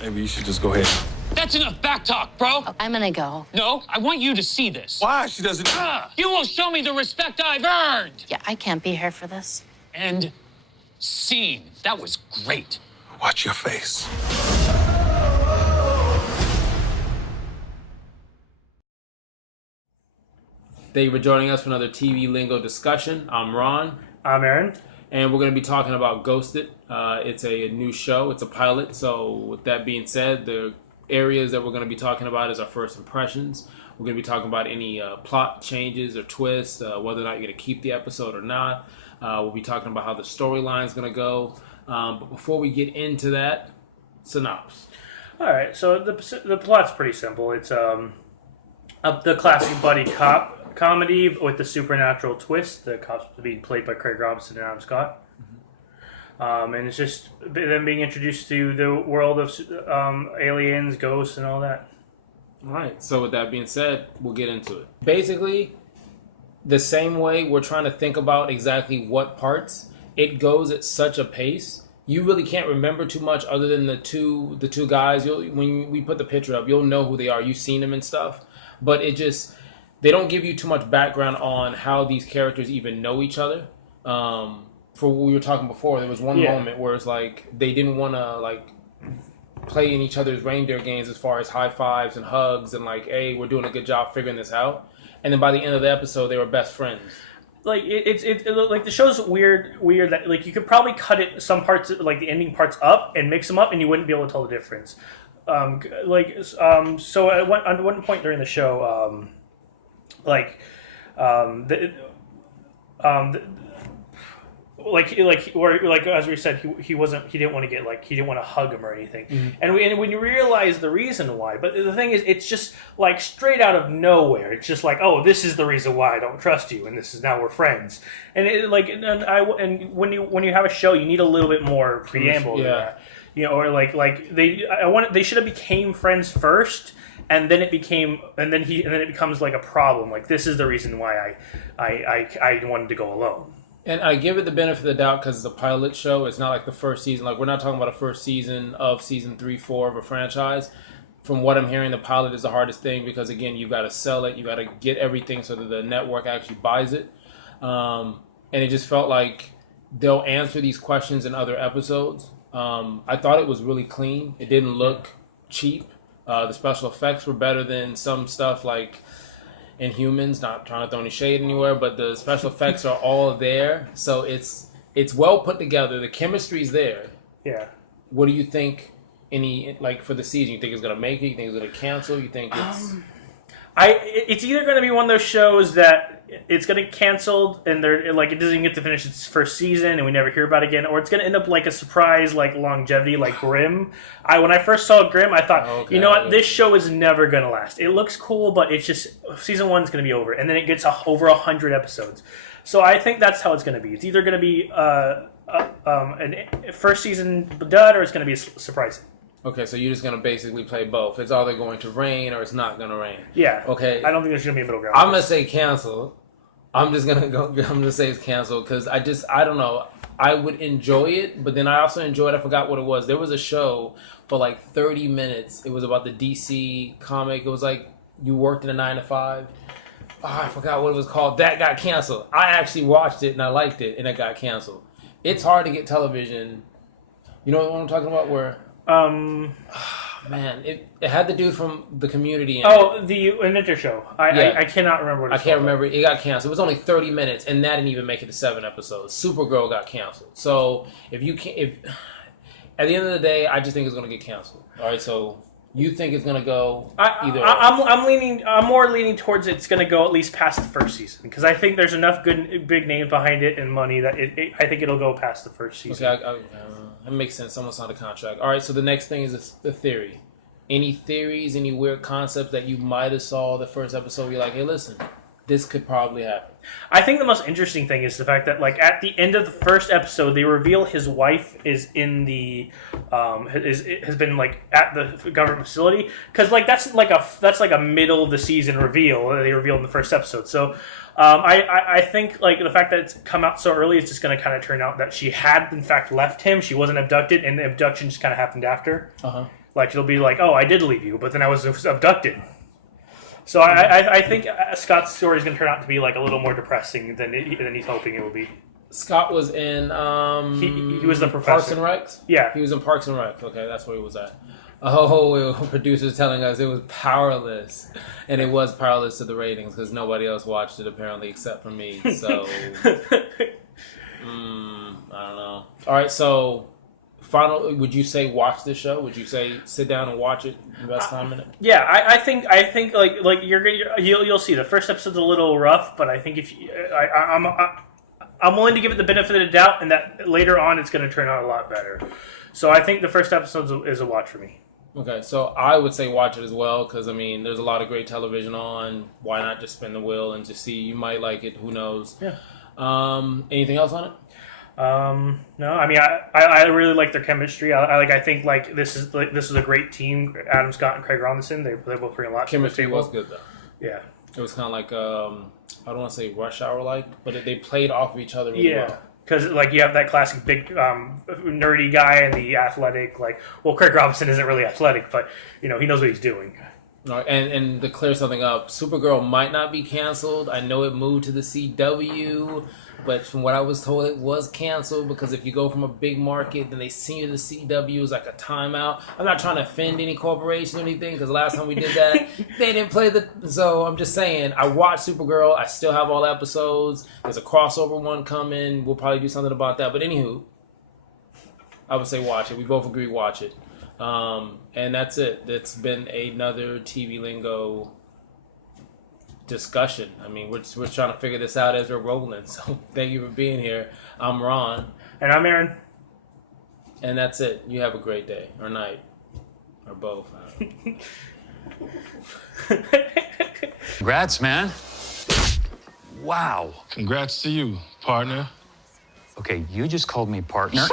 Maybe you should just go ahead. That's enough back talk, bro. Oh, I'm gonna go. No, I want you to see this. Why? She doesn't... You will show me the respect I've earned. Yeah, I can't be here for this. And scene. That was great. Watch your face. Thank you for joining us for another TV Lingo discussion. I'm Ron. I'm Aaron. And we're going to be talking about Ghosted. It's a new show. It's a pilot. So with that being said, the areas that we're going to be talking about is our first impressions. We're going to be talking about any plot changes or twists, whether or not you're going to keep the episode or not. We'll be talking about how the storyline is going to go. But before we get into that, synopsis. All right, so the plot's pretty simple. It's the classic buddy cop comedy with the supernatural twist. The cops being played by Craig Robinson and Adam Scott. And it's just them being introduced to the world of aliens, ghosts, and all that. All right, so with that being said, we'll get into it. Basically, the same way we're trying to think about exactly what parts, it goes at such a pace. You really can't remember too much other than the two guys. When we put the picture up, you'll know who they are. You've seen them and stuff. But they don't give you too much background on how these characters even know each other. For what we were talking before, there was one moment where it's like they didn't want to play in each other's reindeer games as far as high fives and hugs and hey, we're doing a good job figuring this out. And then by the end of the episode, they were best friends. It's the show's weird that you could probably cut it some parts the ending parts up and mix them up and you wouldn't be able to tell the difference. So at one point during the show, as we said, he didn't want to hug him or anything, and when you realize the reason why, but the thing is, it's just straight out of nowhere. It's just oh, this is the reason why I don't trust you, and this is now we're friends. And when you have a show, you need a little bit more preamble. Yeah. They should have became friends first. And then it becomes a problem. This is the reason why I wanted to go alone. And I give it the benefit of the doubt because it's a pilot show. It's not like the first season. We're not talking about a first season of season 3, 4 of a franchise. From what I'm hearing, the pilot is the hardest thing because, again, you got to sell it. You got to get everything so that the network actually buys it. And it just felt like they'll answer these questions in other episodes. I thought it was really clean. It didn't look cheap. The special effects were better than some stuff like Inhumans. Not trying to throw any shade anywhere, but the special effects are all there. So it's well put together. The chemistry's there. Yeah. What do you think? For the season, you think it's gonna make it? You think it's gonna cancel? You think it's? It's either going to be one of those shows that it's going to get canceled and it doesn't even get to finish its first season and we never hear about it again, or it's going to end up like a surprise longevity Grimm. When I first saw Grimm, I thought, okay, you know what, this show is never going to last. It looks cool, but it's just season 1 is going to be over, and then it gets over 100 episodes. So I think that's how it's going to be. It's either going to be a first season dud, or it's going to be surprising. Okay, so you're just going to basically play both. It's either going to rain or it's not going to rain. Yeah. Okay. I don't think there's going to be a middle ground. I'm going to say cancel. I'm going to say it's canceled because I don't know. I would enjoy it, but then I also enjoyed, I forgot what it was. There was a show for 30 minutes. It was about the DC comic. It was you worked in a 9 to 5. Oh, I forgot what it was called. That got canceled. I actually watched it and I liked it, and it got canceled. It's hard to get television. You know what I'm talking about? Where... man, it had the dude from the Community in it. The Inventor Show. I cannot remember what it's I can't remember. It got canceled. It was only 30 minutes, and that didn't even make it to 7 episodes. Supergirl got canceled. So, at the end of the day, I just think it's going to get canceled. All right, so you think it's going to go either? I'm more leaning towards it's going to go at least past the first season, because I think there's enough good big names behind it and money that I think it'll go past the first season. Okay, that makes sense. Someone signed a contract. All right, so the next thing is the theory. Any theories, any weird concepts that you might have saw the first episode? You're like, hey, listen, this could probably happen. I think the most interesting thing is the fact that, at the end of the first episode, they reveal his wife is in the has been at the government facility, because that's a middle of the season reveal that they revealed in the first episode. So I think the fact that it's come out so early is just going to kind of turn out that she had in fact left him. She wasn't abducted, and the abduction just kind of happened after. Like it'll be like, oh, I did leave you, but then I was abducted. So I think Scott's story is going to turn out to be like a little more depressing than he's hoping it will be. Scott was in He was the professor. Parks and Recs? Yeah. He was in Parks and Rec. Okay, that's where he was at. Oh, producers telling us it was powerless. And it was powerless to the ratings because nobody else watched it apparently except for me. So, I don't know. All right, so final. Would you say watch this show? Would you say sit down and watch it, invest time in it? Yeah, I think like you'll see the first episode's a little rough, but I think if I'm willing to give it the benefit of the doubt, and that later on it's going to turn out a lot better. So I think the first episode is a watch for me. Okay, so I would say watch it as well because, I mean, there's a lot of great television on. Why not just spin the wheel and just see? You might like it. Who knows? Yeah. Anything else on it? No, I mean, I really like their chemistry. I think this is a great team. Adam Scott and Craig Robinson, they both bring a lot. Chemistry to the table. was good, though. Yeah. It was kind of like, I don't want to say Rush Hour-like, but they played off of each other really well. Because you have that classic big nerdy guy and the athletic, Craig Robinson isn't really athletic, but he knows what he's doing. All right, and to clear something up, Supergirl might not be canceled. I know it moved to the CW, but from what I was told, it was canceled because if you go from a big market, then they send you to the CW as like a timeout. I'm not trying to offend any corporation or anything because last time we did that, they didn't play the... So I'm just saying, I watched Supergirl. I still have all the episodes. There's a crossover one coming. We'll probably do something about that. But anywho, I would say watch it. We both agree watch it. And that's it. It's been another TV Lingo discussion. I mean, we're trying to figure this out as we're rolling. So thank you for being here. I'm Ron. And I'm Aaron. And that's it. You have a great day or night or both. Congrats, man. Wow. Congrats to you, partner. Okay, you just called me partner.